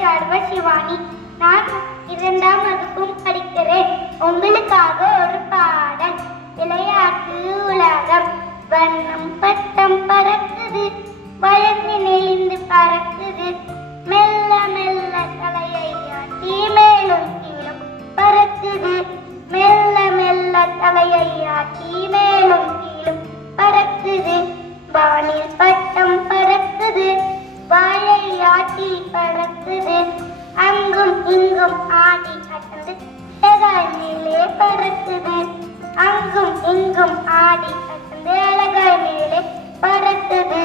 சிவானி. நான் 2ஆம் வகுப்பும் படிக்கிறேன். உங்களுக்காக ஒரு பாடல். விளையாட்டு உலகம் வண்ணம் பட்டம் பறக்குது, வயது நெளிந்து பறக்குது, மெல்ல மெல்ல தலையை ஆட்டி மேலும் கீழும் பறக்குது, மெல்ல மெல்ல தலையை ஆட்டி மேலும் கீழும் பறக்குது, வானில் பட்டம் பறக்குது, வாயை ஆட்டி பறக்குது, அங்கும் இங்கும் ஆடி அசந்து அழகாய் மேலே பறக்குது, அங்கும் இங்கும் ஆடி அசந்து அழகாய் மேலே பறக்குது,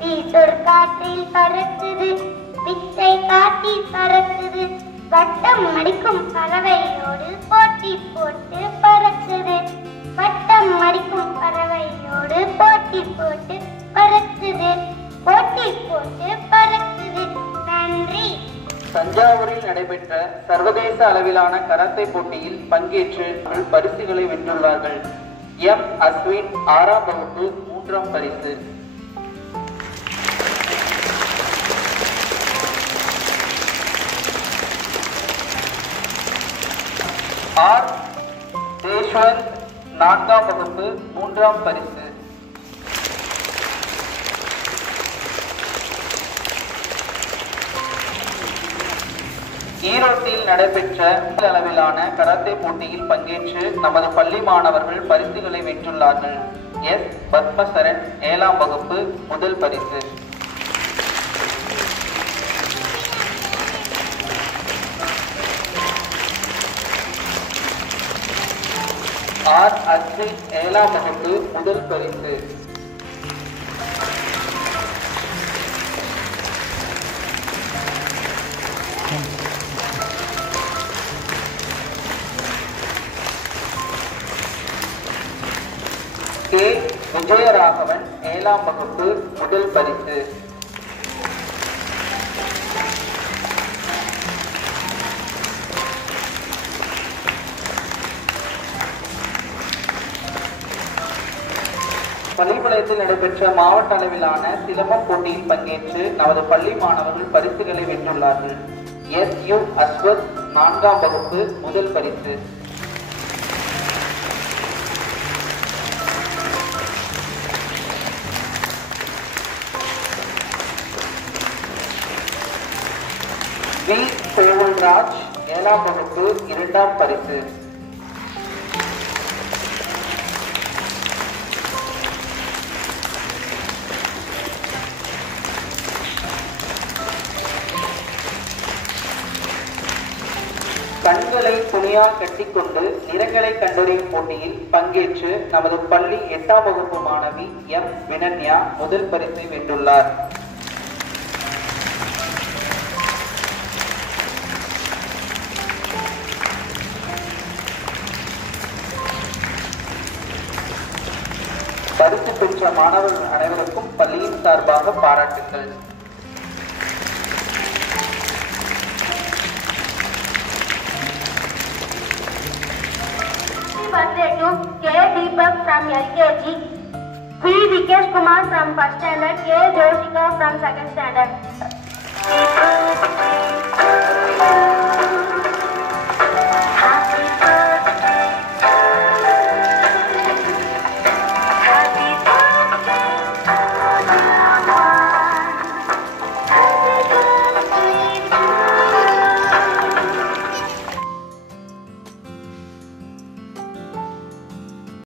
வீசொரு காற்றில் பறக்குது, பிச்சை காட்டி பறக்குது, வட்டம் அடிக்கும் பறவையோடு போட்டி போட்டு பறக்குது, வட்டம் அடிக்கும் பறவையோடு போட்டி போட்டு பறக்குது, போட்டி போட்டு பறக்குது. நன்றி. தஞ்சாவூரில் நடைபெற்ற சர்வதேச அளவிலான கராத்தே போட்டியில் பங்கேற்று பரிசுகளை வென்றுள்ளார்கள். எம். அஸ்வின் 6ஆம் வகுப்பு 3ஆம் பரிசு. ஆர். தேஷ்வந்த் 4ஆம் வகுப்பு 3ஆம் பரிசு. ஈரோட்டில் நடைபெற்ற அளவிலான கராத்தே போட்டியில் பங்கேற்று நமது பள்ளி மாணவர்கள் பரிசுகளை வென்றுள்ளார்கள். எஸ். பத்மசரன் 7ஆம் வகுப்பு 1 பரிசு. ஆர். அஸ்வின் 7ஆம் வகுப்பு 1 பரிசு. கே. விஜயராகவன் 7ஆம் வகுப்பு 1 பரிசு. பள்ளிப்பாளையத்தில் நடைபெற்ற மாவட்ட அளவிலான சிலம்பம் போட்டியில் பங்கேற்று நமது பள்ளி மாணவர்கள் பரிசுகளை வென்றுள்ளார்கள். எஸ். யு. அஸ்வத் 4ஆம் வகுப்பு 1 பரிசு. வி. சேவல்ராஜ் 7ஆம் வகுப்பு 2ஆம் பரிசு. கண்களை துணியால் கட்டிக்கொண்டு நிறங்களை கண்டறியும் போட்டியில் பங்கேற்று நமது பள்ளி 8ஆம் வகுப்பு மாணவி எம். வினன்யா 1 பரிசை வென்றுள்ளார். பரிசு பெற்ற மாணவர்கள் அனைவருக்கும் பள்ளியின் சார்பாக பாராட்டுங்கள். Birthday to K. Deepak from LKG, P. Vikesh Kumar from 1st standard, K. Jyotika from 2nd standard.